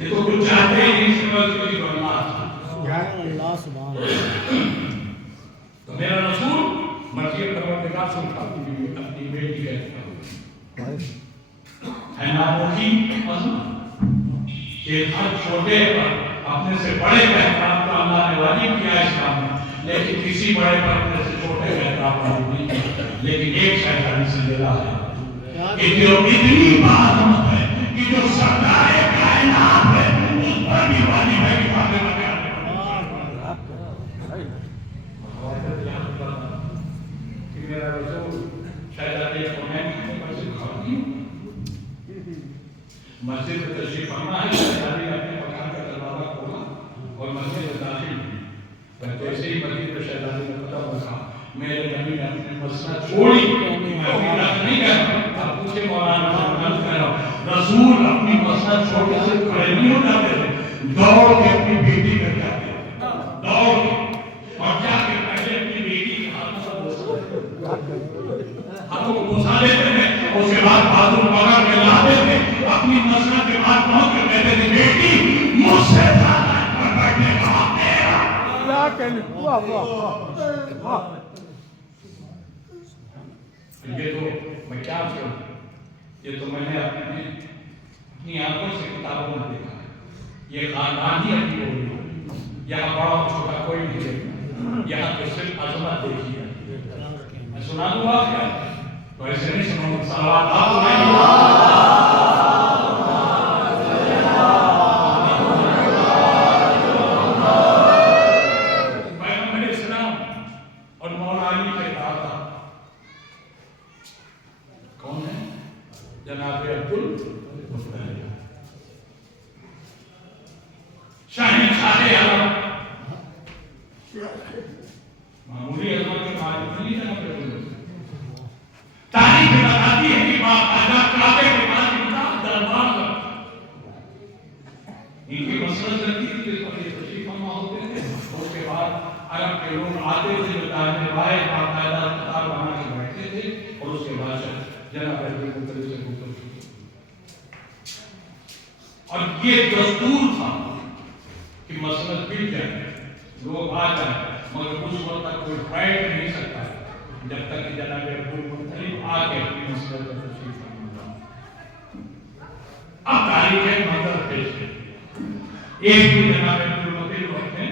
یہ تو کچھ چاہتے ہی نہیں سمجھ کوئی بننا اللہ سبحان تو میرا رسول مرضی پروردگار سے اپنی بیٹی کہتا ہے ناموکی کہ ہر چھوٹے پر اپنے سے بڑے کا احترام تو اللہ نے واجب کیا اسلام میں، لیکن کسی بڑے پر اپنے سے چھوٹے کا احترام واجب نہیں کیا۔ لیکن ایک شیطانی سے دلا ہے کہ جو اتنی بات ہے کہ جو سردار کائنات ہے اس پر بھی واجب ہے کہ فاطمہ کے آنے کہ میرا رسول شہزادے کونین کی مسجد کھڑی مسجد میں تشریف فرما ہے، شہزادے نے اپنے مکان کا دروازہ کھولا اور مسجد میں داخل ہوئی۔ جیسے ہی مسجد میں شہزادے نے قدم رکھا، میرے نبی نے اپنی مسجد چھوڑی، میں نہیں کہہ رہا، آپ پوچھے مولانا صاحب کہہ رہا، رسول اپنی مسجد چھوڑ کے کھڑے نہیں ہو جاتے تھے، دوڑ کے اپنی بیٹی کر جاتے تھے، دوڑ کے اور جا کے پہلے اپنی بیٹی کے ہاتھوں کو بوسا لیتے تھے، اس کے بعد بازو پکڑ کے لاتے تھے، اپنی مسجد کے بعد پہنچ کر کہتے تھے بیٹی مجھ سے زیادہ پر بیٹھنے کا حق میرا۔ یہ تو میں کیا کروں، یہ تو میں نے اپنی آنکھوں سے کتابوں میں دیکھا ہے، یہ خاندان ہی عجیب ہو گیا، یہاں بڑا اور چھوٹا کوئی نہیں دیکھا، یہاں تو صرف عظمت دیکھی ہے۔ میں سنا دوں آپ کیا تو ایسے نہیں سنوں، صلوات آپ پیغمبر اسلام اور مولا علی کے دادا کون ہے؟ جناب عبدالمطلب شہنشاہ عالم، معمولی عظمت کے مالک نہیں جناب عبدالمطلب۔ تاریخ بتاتی ہے کہ باقاعدہ کعبے کے پاس ان کا دربار تھا، ان کی مسلط رکھی تھی، جس پر یہ تشریف فرما ہوتے تھے، اس کے بعد عرب کے لوگ آتے تھے جو دائرے بائے باقاعدہ قطار بنا کے بیٹھتے تھے، اور اس کے بعد جناب عبدالمطلب سے گفتگو شروع، اور یہ دستور تھا کہ مسلط مل جائے، لوگ آ جائیں، مگر اس وقت تک کوئی بیٹھ نہیں سکتا جب تک کہ جناب عبدالمطلب آ کے اپنی مسلط کا تشریف فرما۔ اب تاریخ منظر پیش کرتی ہے، ایک دن جناب عبدالمطلب اپنے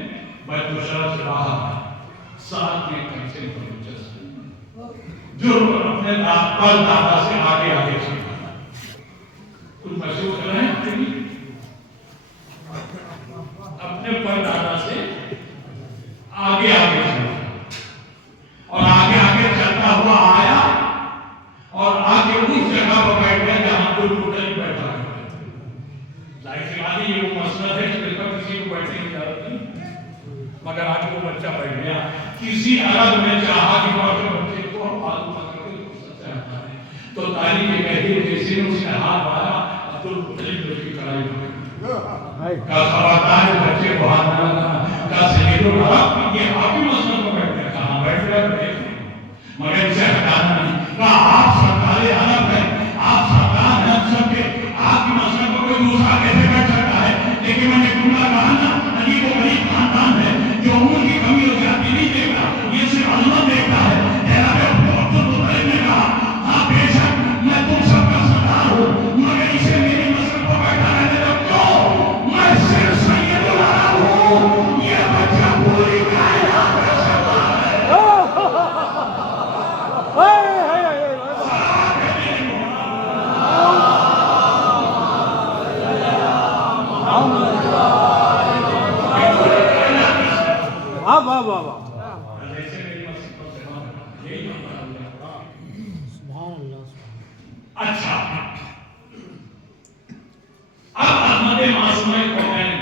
بیت الشرف سے باہر ساتھ میں کمسے پر دلچسپ جو اپنے پر دادا سے آگے آگے چلتا کچھ مشہور کر رہے ہیں اپنے پر دادا سے آگے آگے چلتا اور آگے آگے چلتا ہوا آیا اور آگے اس جگہ پر بیٹھ گیا جہاں کوئی ٹوٹل بیٹھا ہے۔ ظاہر سی بات ہے یہ وہ مسئلہ ہے جس پر کسی کو بیٹھنے کی ضرورت نہیں، مگر آج وہ بچہ بیٹھ گیا، کسی عرب نے چاہا کہ وہ اپنے بچے کو بازو پکڑ کے فرصت سے ہٹا دے، تو تاریخ کہتی ہے جیسے نے اس نے ہاتھ مارا عبدالمطلب نے اس کی کڑائی پکڑی، کہا خبردار ہے بچے کو ہاتھ نہ لگانا، کہا سید العرب یہ آپ ہی مسئلہ کو بیٹھ گیا، کہاں بیٹھ گیا مگر اسے ہٹانا نہیں، کہا آپ سرکار عرب ہیں، آپ سرکار ہیں ہم سب کے، آپ کی مسئلہ کو کوئی دوسرا کیسے بیٹھ سکتا ہے؟ لیکن میں نے جملہ کہا نا، عجیب و غریب خاندان ہے جو عمر کی کمی اور زیادتی نہیں دیکھتا، یہ صرف عظمت دیکھتا ہے۔ جناب عبدالمطلب نے کہا ہاں بے شک میں تم سب کا سردار ہوں، مگر اسے میری مسئلہ کو بیٹھا رہنے دو، کیوں؟ میں صرف سید العرب ہوں، یہ بچہ پوری کائنات میں سردار ہے۔ اچھا اب عظمت معصومہ کونین،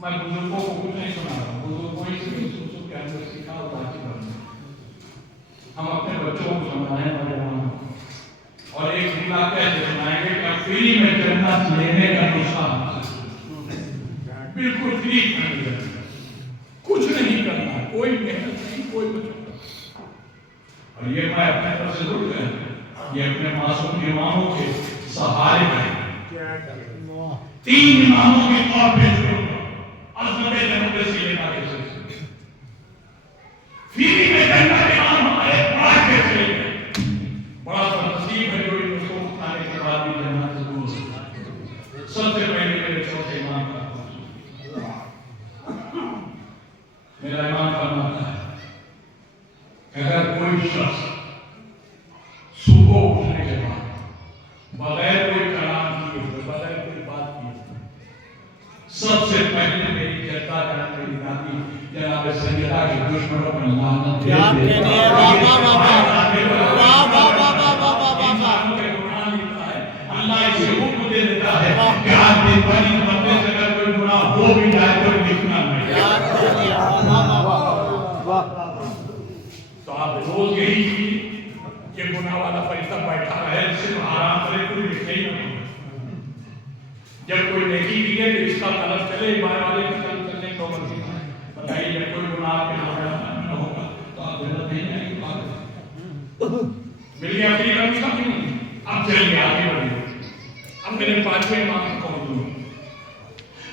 میں بزرگوں کو کچھ نہیں سنا رہا، بزرگوں ہی سے سن کے اندر سیکھا اور باقی بننا، ہم اپنے بچوں کو سمجھائیں نوجوانوں کو، اور ایک جملہ کہہ سنائیں گے کہ فری میں جنت لینے کا نسخہ بالکل فری کرنا، کچھ نہیں کرنا، کوئی محنت نہیں، کوئی کچھ نہیں، اور یہ میں اپنے طرف سے ضرور کہوں، یہ اپنے معصوم اماموں کے سہارے ہیں، वाह 3 इमामों के तौर पे अजमत डेमोक्रेसी लेना के सिलसिले फ्री में जनता इमाम हमारे बड़ा फैसले बड़ा नसीब है जो इनको खाने के बाद भी जन्नत से दूर सबसे पहले मेरे चौथे इमाम का मेरा इमाम फरमाता है अगर कोई शख्स सुबह उठने के बाद बगैर कोई कलाम किए हुए बगैर कोई बात किए सबसे पहले मेरी जद्दा जान मेरी दादी जनाब सैयदा के दुश्मनों पर लानत क्या कहने हैं वाह वाह वाह वाह वाह वाह वाह वाह वाह वाह वाह इंसानों के गुनाह लिखता है अल्लाह इसे हुक्म दे देता है कि आज दिन भर इन बंदे से अगर कोई गुनाह हो भी जाए तो लिखना नहीं क्या कहने हैं वाह वाह वाह तो आप रोज यही ये गुनाह वाला फरिश्ता बैठा रहे सिर्फ आराम करे कोई लिखे ही नहीं जब कोई नेकी की है तो इसका तलब चले बाय वाले की तलब चलने को मर्जी बताइए जब कोई गुनाह के न होगा तो आप गलत नहीं है मिल गया अपनी कमी का क्यों अब चलिए आगे बढ़िए अब मेरे पांचवें इमाम को दूं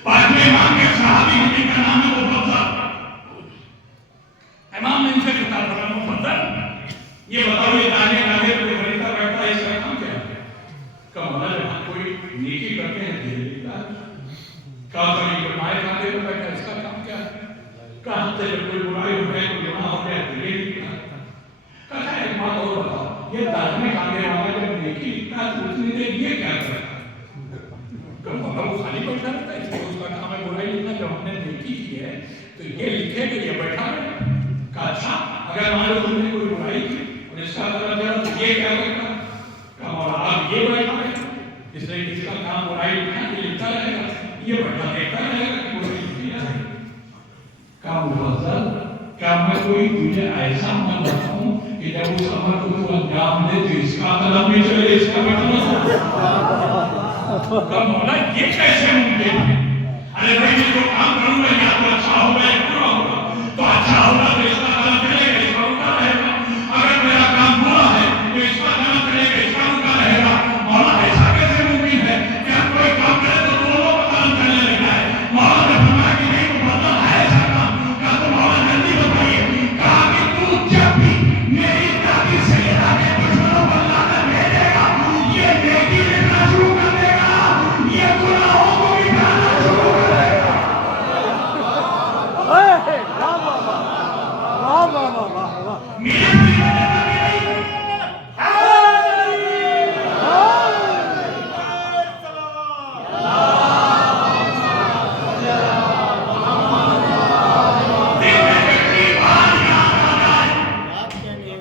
पांचवें इमाम के सहाबी हैं जिनका नाम है मुफद्दल इमाम ने इनसे खिताब किया मुफद्दल ये बताओ ये दाने दाने पे खरीदा बैठा है इसका काम क्या है कमाल है कोई नेकी करते हैं दिल्लीदार का कभी बुराई खाते हुए बैठा इसका काम क्या है कहां से जब कोई बुराई हो गई तो गुनाह हो गया दिल्ली निकला कहता है एक बात और बताओ ये दाने खाने वाला जब नेकी लिखता है तो उसने दे ये क्या कर रहा है कम वो खाली बैठा रहता है इसलिए उसका काम है बुराई लिखना जब हमने नेकी की है तो ये लिखे कि ये बैठा है का अच्छा अगर मान लो तुमने कोई बुराई की और इसका मतलब जरा तो ये क्या करता कम और आप ये बैठा है इसलिए किसी का काम बुराई लिखना कि लिखता रहेगा ये बैठा देखता रहेगा कि बुराई लिखी है काम मुफद्दल क्या मैं कोई तुझे ऐसा मन बताऊं कि जब उस अमल को तू अंजाम दे तो इसका कलम भी चले इसका भी कलम कम होना ये कैसे मुमकिन है अरे भाई मैं जो काम करूंगा या तो अच्छा होगा या बुरा होगा तो अच्छा होगा तो इसका कलम चलेगा इसका रुका रहेगा अगर मेरा काम बुरा है तो इसका कलम चलेगा इसका रुका रहेगा मौला ऐसा कैसे मुमकिन है कि हम कोई काम करें तो दोनों का कलम चलने लगता है मौला ने फरमाया कि नहीं मुफद्दल है ऐसा काम क्या तो मौला जल्दी बताइए कहा कि तू जब भी मेरी दादी सैयदा के दुश्मनों पर लानत भेजेगा ये नेकी लिखना शुरू कर देगा ये गुनाहों को मिटाना शुरू कर देगा वाह वाह वाह वाह वाह मेरे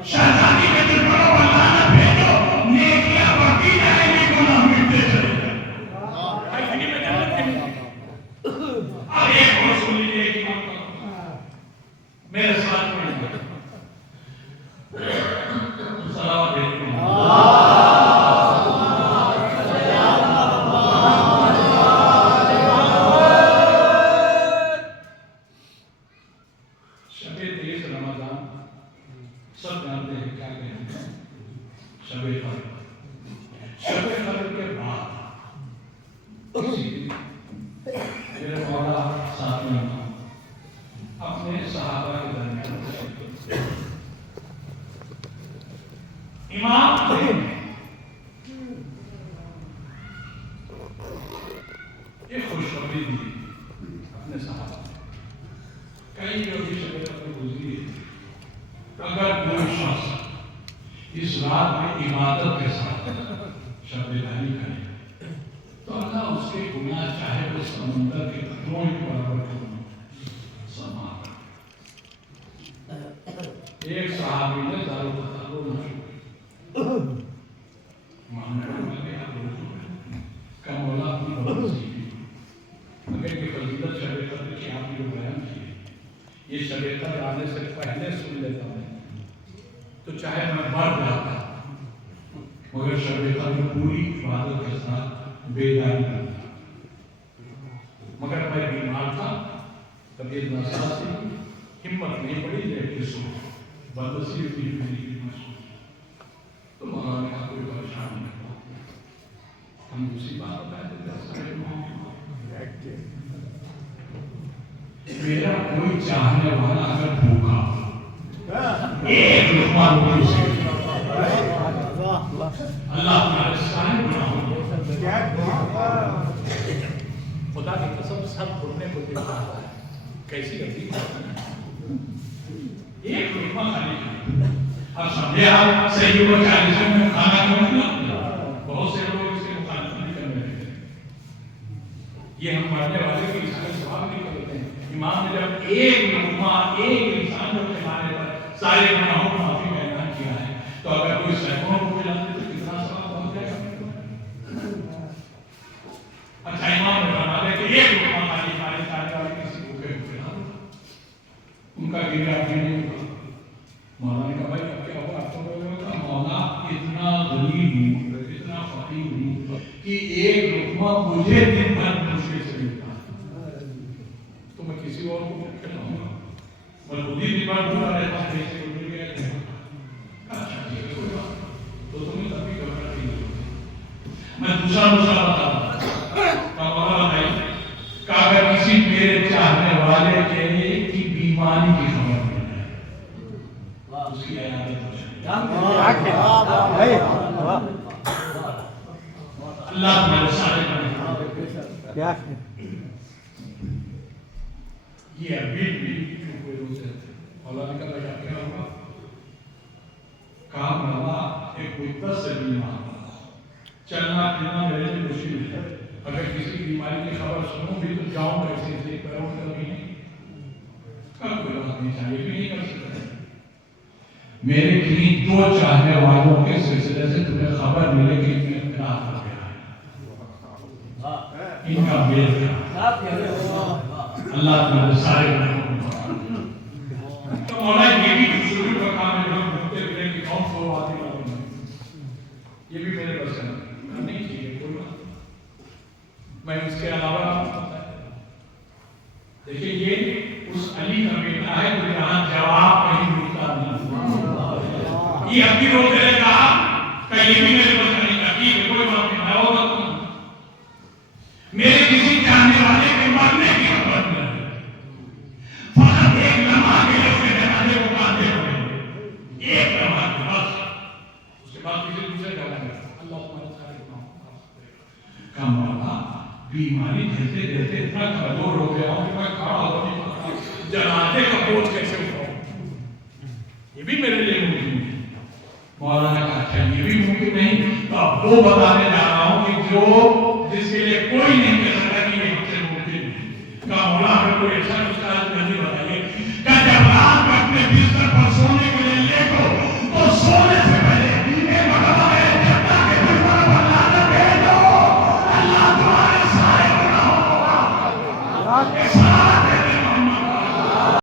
शहजादी के दुश्मनों पर लानत भेजो नेकियां बढ़ती जाएंगी गुनाह मिटते चलेंगे ऐसी में जन्नत नहीं अब एक और सुन लीजिए कि मेरे साथ पढ़िए सलावत भेजते हैं शबे 23 रमजान सब जानते हैं क्या कहते हैं शबे कदर के बाद मेरे मौला साथियों अपने सहाबा के दरमियान इमाम ये खुशखबरी दी अपने सहाबा कई जो भी शबे कदर गुजरी है अगर कोई शख्स इस रात में इबादत के साथ शब्दारी करे तो अल्लाह उसके गुनाह चाहे वो समुंदर के कतरों के बराबर क्यों समा एक सहाबी ने दारू बताओ का मौला अपनी बहुत सीखी मगर ये फजीलत शबे कदर की आपने जो बयान की ये शबे कदर आने से पहले सुन लेता हूँ तो चाहे मैं मर जाता मगर शबे कदर पूरी इबादत के साथ बेदारी करता मगर मैं बीमार था तबीयत नासाज थी हिम्मत नहीं पड़ी लेकिन सो बदनसीब थी मेरी महसूस तो मौला ने कहा कोई परेशान नहीं हम दूसरी बात बता देता मेरा कोई चाहने वाला अगर भूखा एक लुकमा रोटी उसे अल्लाह तुम्हारे सारे गुनाहों खुदा की कसम सब ढूंढने को देता है कैसी गलती एक लुकमा खाने की अब समझे आप सही हो 40 में खाना क्यों नहीं बहुत से लोग इसके मुखालिफ नहीं कर रहे हैं ये हम पढ़ने वाले की इसका जवाब नहीं करते हैं इमाम ने जब एक लुकमा एक इंसान को खिलाने पर सारे गुनाहों को माफी का ऐलान किया है तो अगर कोई सैकड़ों को खिलाते तो कितना सवाब पहुंच जाएगा अच्छा इमाम ने फरमा दिया कि एक लुकमा खाली खाने वाले किसी भूखे को खिला दो उनका गिरा भी नहीं होगा मौला ने कहा भाई अब क्या होगा आपको बोलेगा मौला इतना गरीब हूँ इतना फकीर हूँ कि एक लुकमा मुझे दिन भर मुश्किल से मिलता है तो मैं किसी और को खिलाऊंगा मैं खुद ही दिन भर भूखा रहता हूँ ऐसे को मिल गया अच्छा ठीक है कोई बात तो तुम्हें तब भी घबरा नहीं मैं दूसरा बताऊँ मौला भाई का अगर किसी मेरे चाहने वाले के की बीमारी की खबर मिल जाए उसकी इयादत हो जाए अल्लाह तुम्हारे सारे क्या ये अभी भी कोई रोज रहते मौला ने कहा क्या होगा कहा मौला एक मुद्दत से बीमार चलना फिरना मेरे लिए मुश्किल है अगर किसी बीमारी की खबर सुनूं भी तो जाऊं कैसे से पैरों में कभी नहीं कब कोई बात नहीं चाहिए भी नहीं कर सकते मेरे किन्हीं दो चाहने वालों के सिलसिले से तुम्हें खबर मिलेगी कि इख्तिलाफ हो गया है इनका मेल था अल्लाह तुम्हारे सारे तो मौला ये भी शुरू का काम है लोग बोलते हुए कि कौन सो आदमी वाले ये भी मेरे बस है नहीं चाहिए कोई बात मैं इसके अलावा देखिए ये उस अली का बेटा है जो यहाँ जवाब नहीं मिलता नहीं ये अभी रोते रहेगा कि ये भी मेरे बस नहीं का ठीक है कोई बात नहीं मैं होगा तुम मेरे किसी चाहने वाले के मरने की खबर नहीं फकत एक लम्हा के लिए उसके जनाजे को बांधे हुए एक लम्हा के बस उसके बाद किसी दूसरे जगह अल्लाह तुम्हारे सारे गुनाह का मौला बीमारी झेलते झेलते इतना कमजोर हो गया हूं कि मैं खड़ा हो नहीं पाता जनाजे का बोझ कैसे उठाऊं ये भी मेरे लिए मुमकिन है मौला ने कहा अच्छा ये भी मुमकिन नहीं तो अब वो बताने जा रहा हूं कि जो जिसके लिए कोई नहीं कह सकता कि ये हमसे मुमकिन है का मौला अगर कोई ऐसा नुस्खा नहीं बताइए